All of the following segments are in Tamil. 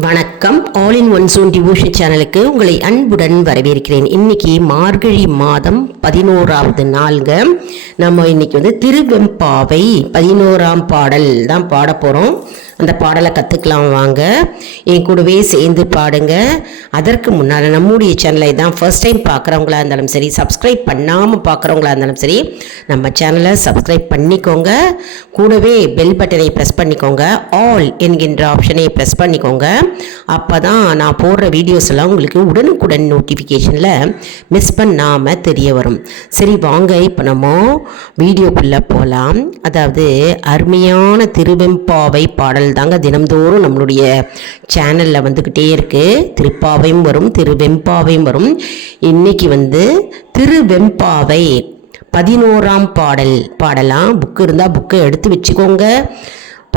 வணக்கம். All in one zone devotion சேனலுக்கு உங்களை அன்புடன் வரவேற்கிறேன். இன்னைக்கு மார்கழி மாதம் பதினோராவது நாளுங்க. நம்ம இன்னைக்கு வந்து திருவெம்பாவை பதினோராம் பாடல் தான் பாட போகிறோம் அந்த பாடலை கற்றுக்கலாம் வாங்க. என் கூடவே சேர்ந்து பாடுங்க. அதற்கு முன்னால் நம்முடைய சேனலை தான் ஃபர்ஸ்ட் டைம் பார்க்குறவங்களா இருந்தாலும் சரி சப்ஸ்கிரைப் பண்ணாமல் பார்க்குறவங்களா இருந்தாலும் சரி நம்ம சேனலை சப்ஸ்கிரைப் பண்ணிக்கோங்க. கூடவே பெல் பட்டனை ப்ரெஸ் பண்ணிக்கோங்க. ஆல் என்கின்ற ஆப்ஷனை ப்ரெஸ் பண்ணிக்கோங்க. அப்போ தான் நான் போடுற வீடியோஸ் எல்லாம் உங்களுக்கு உடனுக்குடன் நோட்டிஃபிகேஷனில் மிஸ் பண்ணாமல் தெரிய வரும். சரி வாங்க இப்போ நம்ம வீடியோக்குள்ளே போகலாம் அதாவது அருமையான திருவெம்பாவை பாடல் தாங்க தினம்தோறும் நம்மளுடைய சேனலில் வந்துக்கிட்டே இருக்குது திருப்பாவையும் வரும் திரு வெம்பாவையும் வரும். இன்னைக்கு வந்து திரு வெம்பாவை பதினோராம் பாடல் பாடலாம். புக்கு இருந்தால் புக்கை எடுத்து வச்சுக்கோங்க.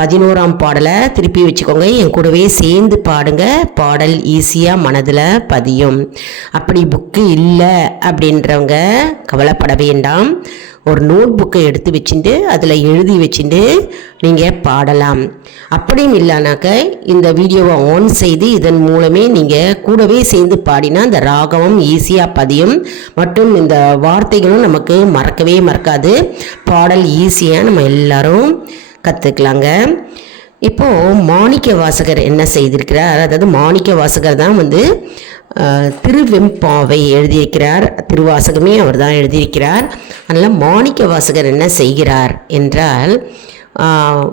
பதினோராம் பாடலை திருப்பி வச்சுக்கோங்க. என் கூடவே சேர்ந்து பாடுங்க. பாடல் ஈஸியாக மனதில் பதியும். அப்படி புக்கு இல்லை அப்படின்றவங்க கவலைப்பட வேண்டாம். ஒரு நோட் புக்கை எடுத்து வச்சுட்டு அதில் எழுதி வச்சுட்டு நீங்கள் பாடலாம். அப்படியும் இல்லைனாக்க இந்த வீடியோவை ஆன் செய்து இதன் மூலமே நீங்கள் கூடவே சேர்ந்து பாடினா இந்த ராகமும் ஈஸியாக பதியும். மற்றும் இந்த வார்த்தைகளும் நமக்கு மறக்கவே மறக்காது. பாடல் ஈஸியாக நம்ம எல்லாரும் கற்றுக்கலாங்க இப்போது மாணிக்க வாசகர் என்ன செய்திருக்கிறார்? அதாவது மாணிக்க வாசகர் தான் வந்து திருவெம்பாவை எழுதியிருக்கிறார். திருவாசகமே அவர் தான் எழுதியிருக்கிறார். அதனால் மாணிக்க வாசகர் என்ன செய்கிறார் என்றால்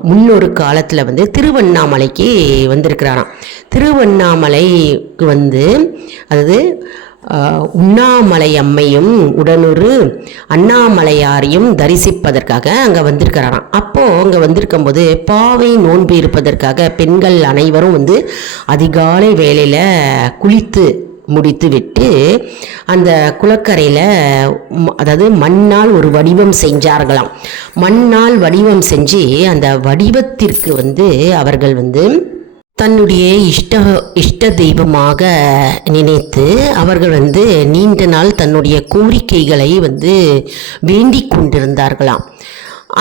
முன்னொரு காலத்தில் வந்து திருவண்ணாமலைக்கு வந்திருக்கிறாராம். திருவண்ணாமலைக்கு வந்து அதாவது உண்ணாமலை அம்மையும் உடனொரு அண்ணாமலையாரையும் தரிசிப்பதற்காக அங்கே வந்திருக்கிறாராம். அப்போது அங்கே வந்திருக்கும்போது பாவை நோன்பு இருப்பதற்காக பெண்கள் அனைவரும் வந்து அதிகாலை வேலையில் குளித்து முடித்துவிட்டு அந்த குளக்கரையில் அதாவது மண்ணால் ஒரு வடிவம் செஞ்சார்களாம். மண்ணால் வடிவம் செஞ்சு அந்த வடிவத்திற்கு வந்து அவர்கள் வந்து தன்னுடைய இஷ்ட இஷ்ட தெய்வமாக நினைத்து அவர்கள் வந்து நீண்ட நாள் தன்னுடைய கோரிக்கைகளை வந்து வேண்டிக் கொண்டிருந்தார்களாம்.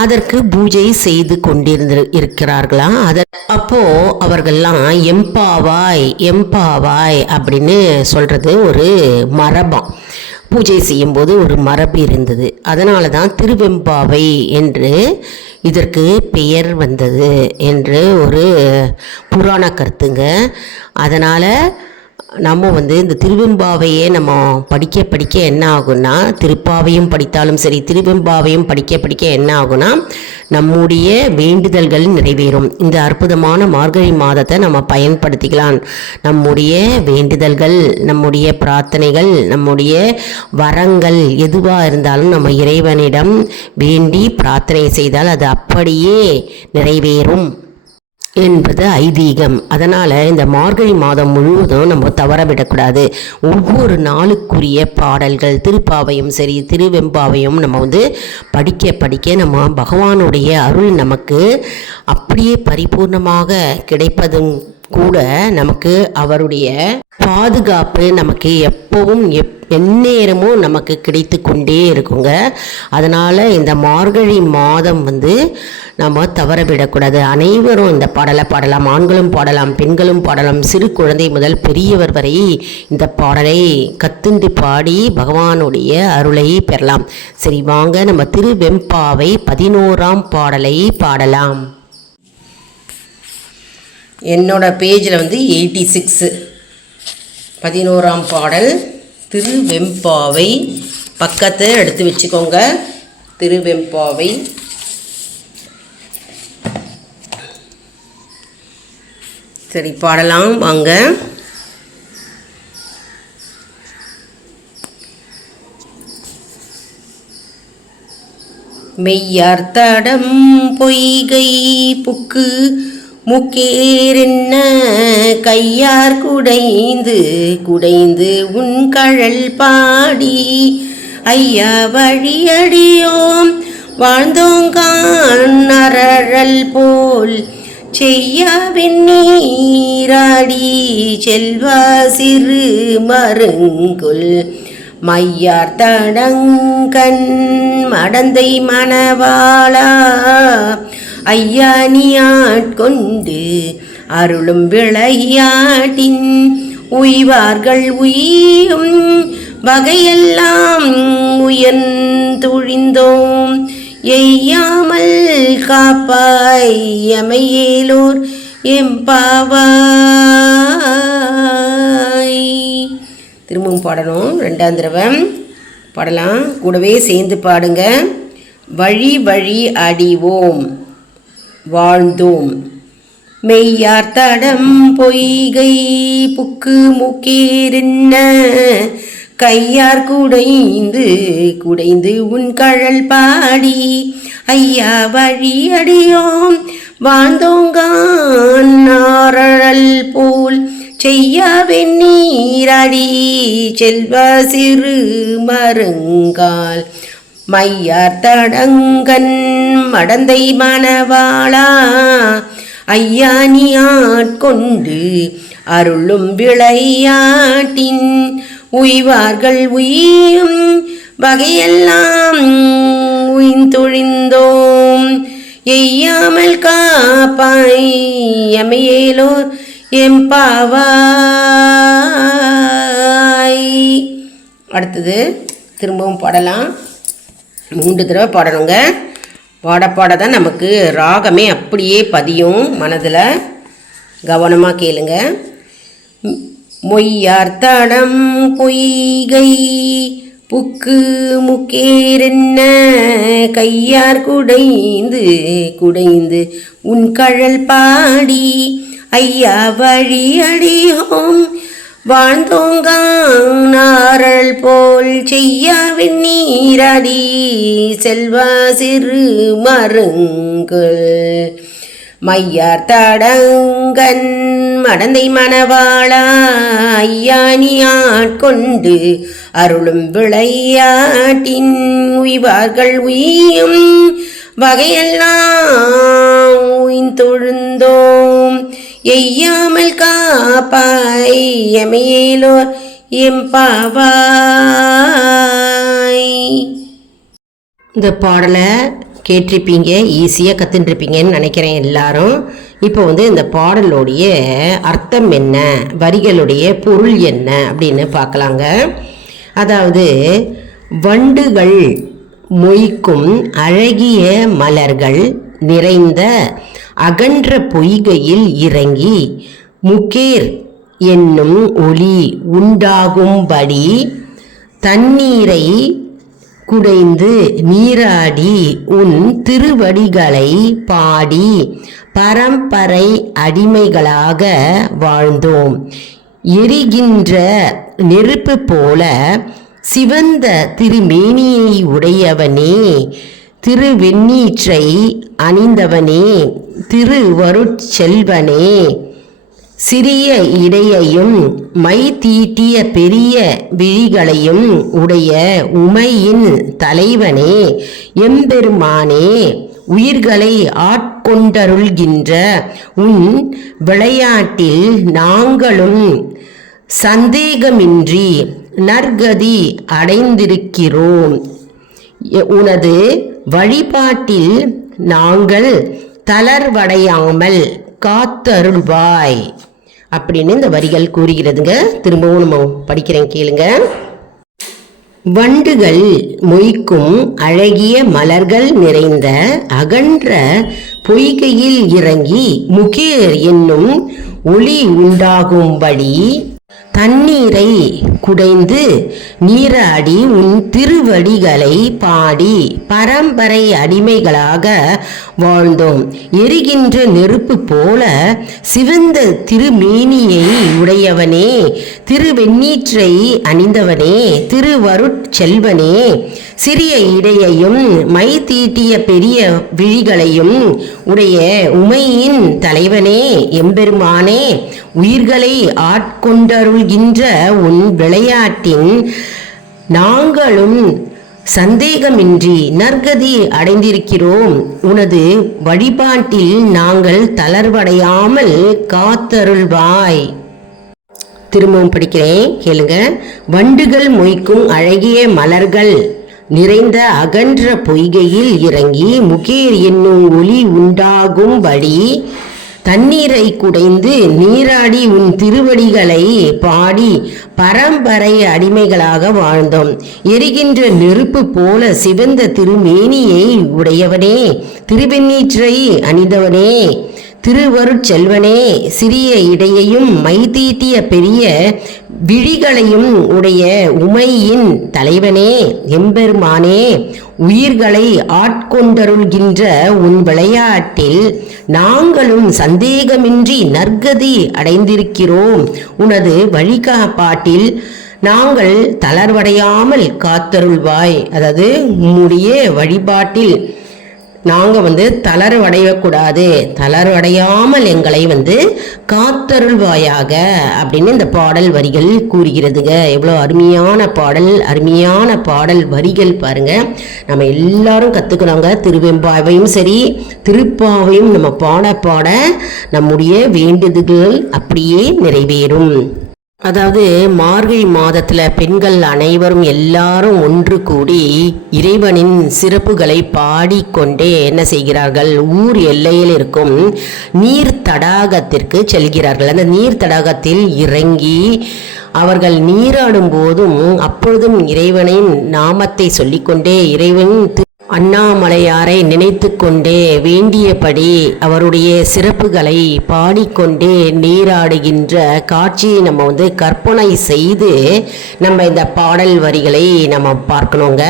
அதற்கு பூஜை செய்து கொண்டிருந்து இருக்கிறார்களா? அத அப்போ அவர்கள்லாம் எம்பாவாய் எம்பாவாய் அப்படின்னு சொல்றது ஒரு மரபம் பூஜை செய்யும்போது ஒரு மரபு இருந்தது. அதனால தான் திருவெம்பாவை என்று இதற்கு பெயர் வந்தது என்று ஒரு புராண கருத்துங்க. அதனால் நம்ம வந்து இந்த திருவெம்பாவையே நம்ம படிக்க படிக்க என்ன ஆகும்னா திருப்பாவையும் படித்தாலும் சரி திருவெம்பாவையும் படிக்க படிக்க என்ன ஆகும்னா நம்முடைய வேண்டுதல்கள் நிறைவேறும். இந்த அற்புதமான மார்கழி மாதத்தை நம்ம பயன்படுத்திக்கலாம். நம்முடைய வேண்டுதல்கள் நம்முடைய பிரார்த்தனைகள் நம்முடைய வரங்கள் எதுவாக இருந்தாலும் நம்ம இறைவனிடம் வேண்டி பிரார்த்தனை செய்தால் அது அப்படியே நிறைவேறும். என்பது ஐதீகம். அதனால் இந்த மார்கழி மாதம் முழுவதும் நம்ம தவற விடக்கூடாது. ஒவ்வொரு நாளுக்குரிய பாடல்கள் திருப்பாவையும் சரி திருவெம்பாவையும் நம்ம வந்து படிக்க படிக்க நம்ம பகவானுடைய அருள் நமக்கு அப்படியே பரிபூர்ணமாக கிடைப்பதும் கூட நமக்கு அவருடைய பாதுகாப்பு நமக்கு எப்பவும் எப் எந்நேரமும் நமக்கு கிடைத்து கொண்டே இருக்குங்க. அதனால் இந்த மார்கழி மாதம் வந்து நம்ம தவறவிடக்கூடாது அனைவரும் இந்த பாடலை பாடலாம். ஆண்களும் பாடலாம் பெண்களும் பாடலாம். சிறு குழந்தை முதல் பெரியவர் வரை இந்த பாடலை கத்துண்டு பாடி பகவானுடைய அருளை பெறலாம். சரி வாங்க நம்ம திருவெம்பாவை பதினோராம் பாடலை பாடலாம். என்னோட பேஜில் வந்து எயிட்டி சிக்ஸு பதினோராம் பாடல் திருவெம்பாவை பக்கத்தை எடுத்து வச்சுக்கோங்க. திருவெம்பாவை சரி பாடலாம் வாங்க. மெய்யார் தடம் பொய்கை புக்கு முக்கேரென்ன கையார் குடைந்து குடைந்து உன் கழல் பாடி. ஐயா வழியடியோம் வாழ்ந்தோங்கான் நரழல் போல். செய்யாவின் நீராடி செல்வா சிறு மருங்குல். மையார் தடங்கண் மடந்தை மணவாளா. ஐயா நீ அருளும் விளையாட்டின் உய்வார்கள் உயும் வகையெல்லாம் உயர்ந்துழிந்தோம். எய்யாமல் காப்பாய் எமையேலோர் எம்பாவாய். திரும்பவும் பாடணும். ரெண்டாம் தடவை பாடலாம். கூடவே சேர்ந்து பாடுங்க. வழி வழி அடிவோம். வாழ்ந்தோம். மெய்யார் தடம் பொய்கை புக்கு முக்கீரின்ன கையார் குடைந்து குடைந்து உன் கழல் பாடி ஐயா வழி அடியோம். வாழ்ந்தோங்கான் நாரழல் போல் செய்யாவின் நீராடி செல்வ சிறு மருங்கால். மையார் தடங்கன் மடந்தை மணவாளா ஐயா நீ ஆட்கொண்டு அருளும் விளையாட்டின் உய்வார்கள் உயும் வகையெல்லாம் உய்ந்தொழிந்தோம். எய்யாமல் காப்பாய் எமையேலோ எம்பாவாய் அடுத்தது திரும்பவும் பாடலாம். மூன்று தடவை பாடணுங்க. பாட பாட தான் நமக்கு ராகமே அப்படியே பதியும் மனதில். கவனமாக கேளுங்க. மொய்யார்த்தனம் பொய்கை. புக்கு முக்கேரென்ன கையார் குடைந்து குடைந்து உன் கழல் பாடி. ஐயா வழி அடியோம். வாழ்ந்தோங்காரல் போல் செய்யாவின் நீராடி செல்வா சிறு மருங்கள். மையார் தடங்கன் மடந்தை மணவாளா ஐயானி ஆட்கொண்டு அருளும் விளையாட்டின் உய்வார்கள் உயும் வகையெல்லாம் உய்ந்தொழுந்தோம். எய்யாமல் காப்பாய் எமையேலோ எம்பாவாய். இந்த பாடலை கேட்டிருப்பீங்க ஈஸியாக கற்றுட்டுருப்பீங்கன்னு நினைக்கிறேன் எல்லாரும். இப்போ வந்து இந்த பாடலுடைய அர்த்தம் என்ன? வரிகளுடைய பொருள் என்ன? அப்படின்னு பார்க்கலாங்க. அதாவது வண்டுகள் மொய்க்கும் அழகிய மலர்கள் நிறைந்த அகன்ற பொய்கையில் இறங்கி முகேர் என்னும் ஒளி உண்டாகும்படி தண்ணீரை குடைந்து நீராடி உன் திருவடிகளை பாடி பரம்பரை அடிமைகளாக வாழ்ந்தோம். எரிகின்ற நெருப்பு போல சிவந்த திருமேனியை உடையவனே திருவெண்ணீற்றை அணிந்தவனே திருவருட்செல்வனே. சிறிய இடையையும் மை தீட்டிய பெரிய விழிகளையும் உடைய உமையின் தலைவனே எம்பெருமானே உயிர்களை ஆட்கொண்டருள்கின்ற உன் விளையாட்டில் நாங்களும் சந்தேகமின்றி நற்கதி அடைந்திருக்கிறோம். உனது வழிபாட்டில் நாங்கள் தளர்வடையாமல் காத்தருள்வாய். அப்படின்னு இந்த வரிகள் கூறுகிறதுங்க. திரும்பவும் நம்ம படிக்கிறேன் கேளுங்க. வண்டுகள் மொய்க்கும் அழகிய மலர்கள் நிறைந்த அகன்ற பொய்கையில் இறங்கி முகேர் என்னும் ஒளி உண்டாகும்படி தண்ணீரை குடைந்து நீராடி உன் திருவடிகளை பாடி பரம்பரை அடிமைகளாக வாழ்ந்தோம். எரிகின்ற நெருப்பு போல சிவந்த திருமேனியை உடையவனே திருவெண்ணீற்றை அணிந்தவனே திருவருட்செல்வனே சிறிய இடையையும் மை தீட்டிய பெரிய விழிகளையும் உடைய உமையின் தலைவனே எம்பெருமானே உயிர்களை ஆட்கொண்டருள்கின்ற உன் விளையாட்டின் நாங்களும் சந்தேகமின்றி நற்கதி அடைந்திருக்கிறோம். உனது வழிபாட்டில் நாங்கள் தளர்வடையாமல் காத்தருள்வாய். திரும்பவும் படிக்கிறேன் கேளுங்க. வண்டுகள் மொய்க்கும் அழகிய மலர்கள். நிறைந்த அகன்ற பொய்கையில் இறங்கி முகேர் என்னும் ஒளி உண்டாகும்படி தண்ணீரை குடைந்து நீராடி உன் திருவடிகளை பாடி பரம்பரை அடிமைகளாக வாழ்ந்தோம். எரிகின்ற நெருப்பு போல சிவந்த திருமேனியை உடையவனே திருவெண்ணீற்றை அணிந்தவனே. திருவருட்செல்வனே சிறிய இடையையும் மைதீட்டிய பெரிய விழிகளையும் உடைய உமையின் தலைவனே எம்பெருமானே உயிர்களை ஆட்கொண்டருள்கின்ற உன் விளையாட்டில் நாங்களும் சந்தேகமின்றி நற்கதி அடைந்திருக்கிறோம். உனது வழிகாப்பாட்டில் நாங்கள் தளர்வடையாமல் காத்தருள்வாய். அதாவது உம்முடைய வழிபாட்டில் நாங்கள் வந்து தளர்வடையக்கூடாது. தளர்வடையாமல் எங்களை வந்து காத்தருள்வாயாக அப்படின்னு இந்த பாடல் வரிகள் கூறுகிறதுங்க. எவ்வளோ அருமையான பாடல் அருமையான பாடல் வரிகள் பாருங்க. நம்ம எல்லாரும் கற்றுக்கணுங்க திருவெம்பாவையும் சரி திருப்பாவையும் நம்ம பாட பாட நம்முடைய வேண்டுதல்கள் அப்படியே நிறைவேறும். அதாவது மார்கழி மாதத்தில் பெண்கள் அனைவரும் எல்லாரும் ஒன்று கூடி இறைவனின் சிறப்புகளை பாடிக்கொண்டே என்ன செய்கிறார்கள்? ஊர் எல்லையில் இருக்கும் நீர் தடாகத்திற்கு செல்கிறார்கள். அந்த நீர் தடாகத்தில் இறங்கி அவர்கள் நீராடும் போதும் அப்பொழுதும் இறைவனின் நாமத்தை சொல்லிக்கொண்டே இறைவன் அண்ணாமலையாரை நினைத்து கொண்டே வேண்டியபடி அவருடைய சிறப்புகளை பாடிக்கொண்டே நீராடுகின்ற காட்சியை நம்ம வந்து கற்பனை செய்து நம்ம இந்த பாடல் வரிகளை நம்ம பார்க்கணுங்க.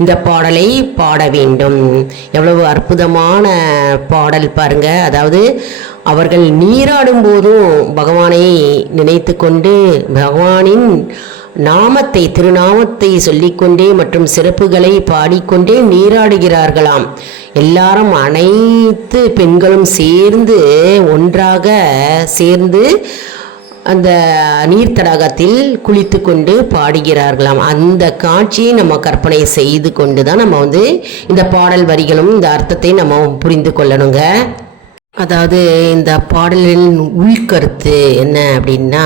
இந்த பாடலை பாட வேண்டும். எவ்வளவு அற்புதமான பாடல் பாருங்க. அதாவது அவர்கள் நீராடும் போதும் பகவானை நினைத்து கொண்டு பகவானின் நாமத்தை திருநாமத்தை சொல்லிக்கொண்டே மற்றும் சிறப்புகளை பாடிக்கொண்டே நீராடுகிறார்களாம். எல்லாரும் அனைத்து பெண்களும் சேர்ந்து ஒன்றாக சேர்ந்து அந்த நீர் தடாகத்தில் குளித்து கொண்டு பாடுகிறார்களாம். அந்த காட்சியை நம்ம கற்பனை செய்து கொண்டு தான் நம்ம வந்து இந்த பாடல் வரிகளும் இந்த அர்த்தத்தை நம்ம புரிந்து கொள்ளணுங்க. அதாவது இந்த பாடலின் உள்கருத்து என்ன அப்படின்னா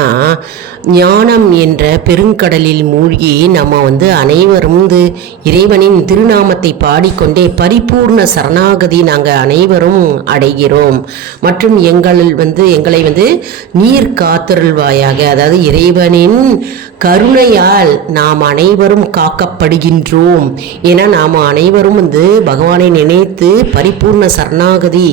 ஞானம் என்ற பெருங்கடலில் மூழ்கி நம்ம வந்து அனைவரும் வந்து இறைவனின் திருநாமத்தை பாடிக்கொண்டே பரிபூர்ண சரணாகதி நாங்கள் அனைவரும் அடைகிறோம். மற்றும் எங்கள் வந்து எங்களை வந்து நீர் காத்தருள்வாயாக. அதாவது இறைவனின் கருணையால் நாம் அனைவரும் காக்கப்படுகின்றோம். ஏன்னா நாம் அனைவரும் வந்து பகவானை நினைத்து பரிபூர்ண சரணாகதி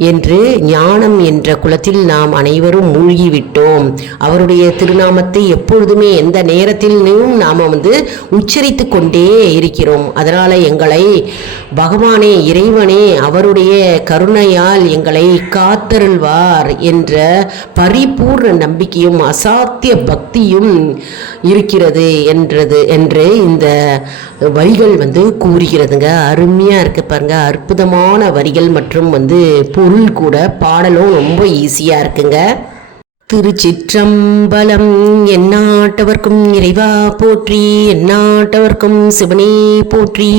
என்று ஞானம் என்ற குலத்தில் நாம் அனைவரும் மூழ்கிவிட்டோம். அவருடைய திருநாமத்தை எப்பொழுதுமே எந்த நேரத்திலும் நாம் வந்து உச்சரித்து கொண்டே இருக்கிறோம். அதனால் எங்களை பகவானே இறைவனே அவருடைய கருணையால் எங்களை காத்தருள்வார் என்ற பரிபூர்ண நம்பிக்கையும் அசாத்திய பக்தியும் இருக்கிறது என்றது என்று இந்த வரிகள் வந்து கூறுகிறதுங்க. அருமையாக இருக்கு பாருங்க. அற்புதமான வரிகள் மற்றும் வந்து பொருள் கூட பாடலும் ரொம்ப ஈஸியாக இருக்குங்க. திருச்சிற்றம்பலம் எந்நாட்டவர்க்கும் இறைவா போற்றி எந்நாட்டவர்க்கும் சிவனே போற்றி.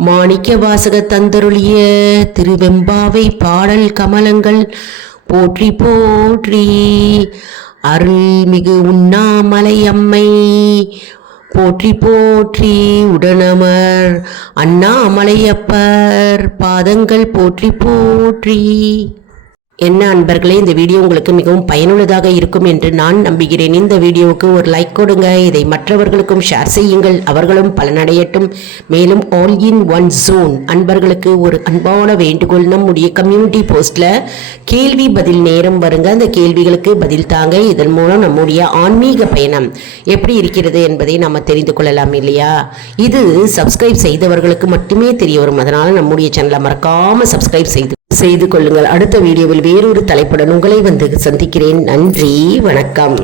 மாணிக்க வாசக தந்தருளிய திருவெம்பாவை பாடல் கமலங்கள் போற்றி போற்றி. அருள்மிகு உண்ணாமலை அம்மை போற்றி போற்றி. உடனமர் அண்ணாமலையப்பர் பாதங்கள் போற்றி போற்றி. என்ன அன்பர்களே இந்த வீடியோ உங்களுக்கு மிகவும் பயனுள்ளதாக இருக்கும் என்று நான் நம்புகிறேன். இந்த வீடியோவுக்கு ஒரு லைக் கொடுங்க. இதை மற்றவர்களுக்கும் ஷேர் செய்யுங்கள். அவர்களும் பலனடையட்டும். மேலும் ஆல் இன் ஒன் ஜோன் அன்பர்களுக்கு ஒரு அன்பான வேண்டுகோள் நம்முடைய கம்யூனிட்டி போஸ்டில் கேள்வி பதில் நேரம் வருங்க. அந்த கேள்விகளுக்கு பதில் தாங்க. இதன் மூலம் நம்முடைய ஆன்மீக பயணம் எப்படி இருக்கிறது என்பதை நம்ம தெரிந்து கொள்ளலாம் இல்லையா? இது சப்ஸ்கிரைப் செய்தவர்களுக்கு மட்டுமே தெரிய வரும். அதனால் நம்முடைய சேனலை மறக்காமல் சப்ஸ்கிரைப் செய்து செய்து கொள்ளுங்கள். அடுத்த வீடியோவில் வேறொரு தலைப்புடன் உங்களை வந்து சந்திக்கிறேன். நன்றி வணக்கம்.